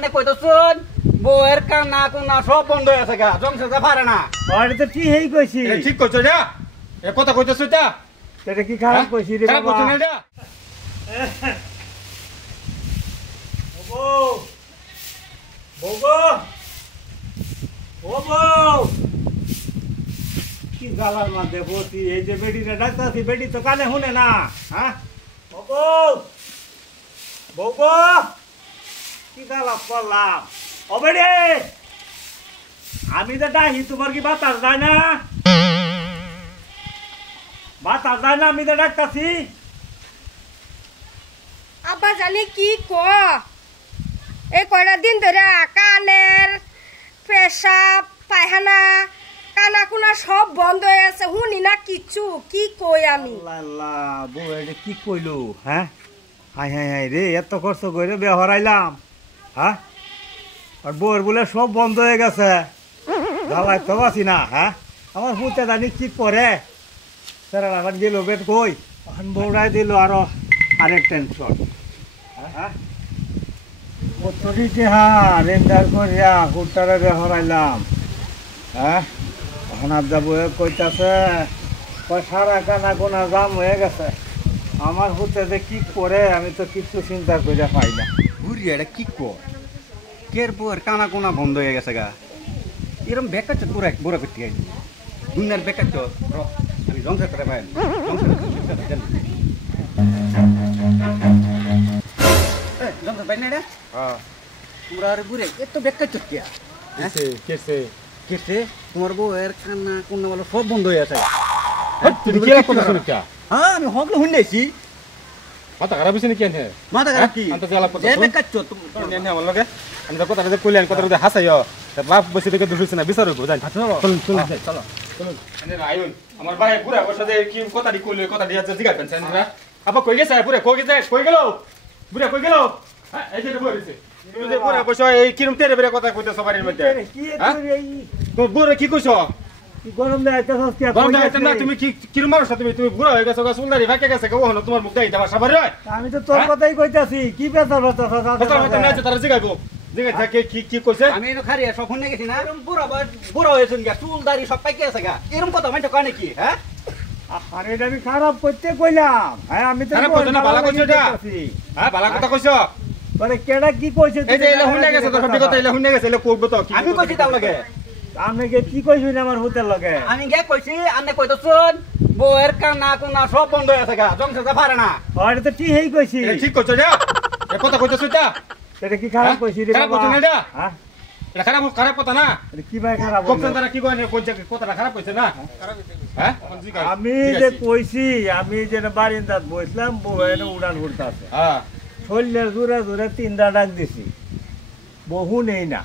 আপনি কইতেছেন বউয়ের কান্না কুন্না সব বন্ধ হয়ে আছে গা জমছে পারে না ওরে তো কি হেই কইছি ঠিক কইছ না এ কথা কইতেছ এটা এটা কি খারাপ কইছি রে খারাপ বাবা কইছ না এটা বউ বউ গো ও বউ কি গালার মধ্যে বসি এই যে বেডিটা ডাকতাছি বেডি তো কানে শুনে না হ্যাঁ ও বউ বউ গো কি গালা করলাম ও বেডি আমি তো ডাকি তোমার কি বাতাস যায় না বাতাস যায় না আমি তো ডাকতাছি আব্বা জানি কি ক এই কয়টা দিন ধরে কানের পেশাব পায়খানা কানা কুনা সব বন্ধ হয়ে আছে শুনি না কিচ্ছু কি কই আমি আল্লাহ বউ এটা কি কইলো হ্যাঁ হাই হাই হাই রে এত কষ্ট করে বিয়ে হরাইলাম হ্যাঁ আর বউয়ের বলে সব বন্ধ হয়ে গেছে জ্বালাই তো আছি না হ্যাঁ আমার হুতে জানি কি করে স্যার আমার গেল বেট কই এখন বউরাই দিল আরো আরেক টেনশন হ্যাঁ কতটি হ্যাঁ রেন্ডার করিয়া হুটারে বিয়ে হরাইলাম হ্যাঁ এখন আর যাবো কইতাছে সারা কানা কোনা জাম হয়ে গেছে আমার হুতে যে কি করে আমি তো কিছু চিন্তা করে পাই না ঘুরি এটা কি কর কের বউয়ের কানা কুনা বন্ধ হয়ে গেছে গা এরকম বেকার চো পুরা বুড়া করতে গাই দুনিয়ার বেকার চো আমি জংসা করে পাই জংসা পাই না রে হ্যাঁ পুরা আর বুড়ে এত বেকার চো কে কেসে কেসে তোমার বউয়ের কানা কুনা বলো সব বন্ধ হয়ে আছে তুমি কি কথা শুনি কা হ্যাঁ আমি হগলে শুনেছি মাথা খারাপ হইছে নাকি এনে মাথা খারাপ কি আন্তা জ্বালা কথা যে বেকার চো তুমি এনে আমার লগে আমি তো কথা কইলেন কথা হাসাইও বাপ বসে থেকে দুসুছ না বিচার হইব জান চল চল চলো এনে আইন আমার ভাই পুরা বসে যে কি কথা দি কইলে কথা দিয়া জিগা পেনছেন না আপা কই গেছে পুরা কই গেছে কই গেল বুড়া কই গেল হ্যাঁ এই যে বইছে তুমি যে পুরা বসে এই কিরম তেরে বেরে কথা কইতে সবারই মধ্যে কি তো বুড়া কি কইছো গরম দেয় গরম দেয় না তুমি কি কিরম মানুষ তুমি তুমি বুড়া হয়ে গেছো সুন্দরী ফাঁকে গেছে কেউ হলো তোমার মুখ দেই দেবা সবার হয় আমি তো তোর কথাই কইতাছি কি বেচার কথা কথা না তারা জিগাইবো জিগাই থাকে কি কি কইছে আমি এনো খারি সব শুনে গেছি না এরকম বুড়া হয়েছেন গা চুল দাড়ি সব পাইকে আছে গা এরকম কথা মাইতে কয় নাকি হ্যাঁ আরে এটা আমি খারাপ করতে কইলাম হ্যাঁ আমি তো খারাপ কইছো না ভালো কইছো এটা হ্যাঁ ভালো কথা কইছো মানে কেডা কি কইছে এই যে এলা হুনে গেছে তো সত্যি কথা এলা হুনে গেছে এলা কইবো তো কি আমি কইছি তার লগে আমি কে কি কইছিস আমার হুতের লগে আমি গে কইছি আপনি কইতেছেন বউয়ের কান্না কুন্না সব বন্ধ হয়ে আছে গা জমছে পারে না আরে তো কি হেই কইছি ঠিক কইছো রে এ কথা কইছো এটা এটা কি খারাপ কইছি রে খারাপ বাবা কইছো না এটা হ্যাঁ এটা খারাপ খারাপ কথা না এটা কি ভাই খারাপ কোকসন তারা কি কয় কোনটা কথাটা খারাপ কইছে না হ্যাঁ আমি যে কইছি আমি যে বারিন্দাত বসলাম বউয়ের উড়ান উড়তাছে হ্যাঁ শরীরের জোরে জোরে তিনটা ডাক দিছি বহু নেই না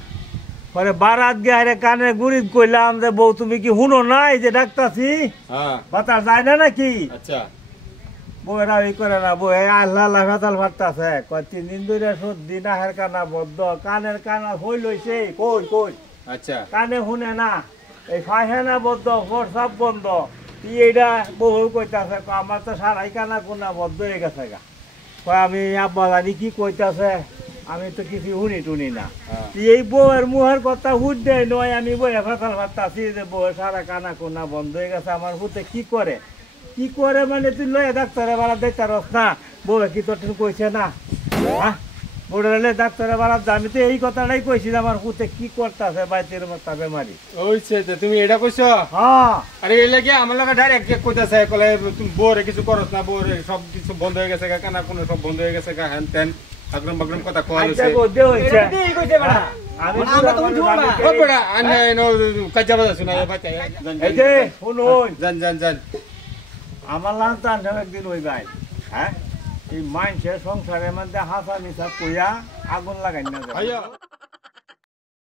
পরে বারাত গিয়ে আরে কানে গুড়ি কইলাম যে বউ তুমি কি শুনো না এই যে ডাকতাছি হ্যাঁ বাতাস যায় না নাকি আচ্ছা বউয়েরা ওই করে না বউ আল্লাহ আল্লাহ ভেতাল ভাবতাছে কয় 3 দিন ধরে সর্দি নাহের কানা বদ্ধ কানের কানা হই লইছে কই কই আচ্ছা কানে শুনে না এই ফাইখানা বদ্ধ সব বন্ধ এইটা বহু কইতাছে আমার তো সারাই কানা কোনা বদ্ধ হয়ে গেছে গা কয় আমি আব্বা জানি কি কইতাছে আমি তো কিছু শুনি টুনি না এই বউয়ের মুহের কথা হুট দেয় নয় আমি বইয়ে ফেতাল ভাবতাছি যে বউয়ের সারা কানা কোনা বন্ধ হয়ে গেছে আমার হুতে কি করে মানে তুই লয়ে ডাক্তারে বাড়া দেখতারস না বউয়ে কি তোর কইছে না হ্যাঁ বউরে ডাক্তারে বাড়া আমি তো এই কথাটাই কইছি যে আমার হুতে কি করতেছে বাইতের মাথা বেমারি ওইছে তুমি এটা কইছো হ্যাঁ আরে এই লাগে আমার লগে ডাইরেক্ট কইতাছে কলে তুমি বউরে কিছু করছ না বউরে সব কিছু বন্ধ হয়ে গেছে কানা কোন সব বন্ধ হয়ে গেছে হ্যান তেন আগরম বাগরম কথা কওয়া হইছে এটা কি কইছে বড়া আমি আমরা তো বুঝবো না ও বড়া আনে নো কাজা বাজা শুনা বাতা এই যে শুনুন জান জান জান আমার লান্তান একদিন ওই ভাই হ্যাঁ এই মানুষের সংসারের মধ্যে হাসা মিশা কইয়া আগুন লাগাই না যায়।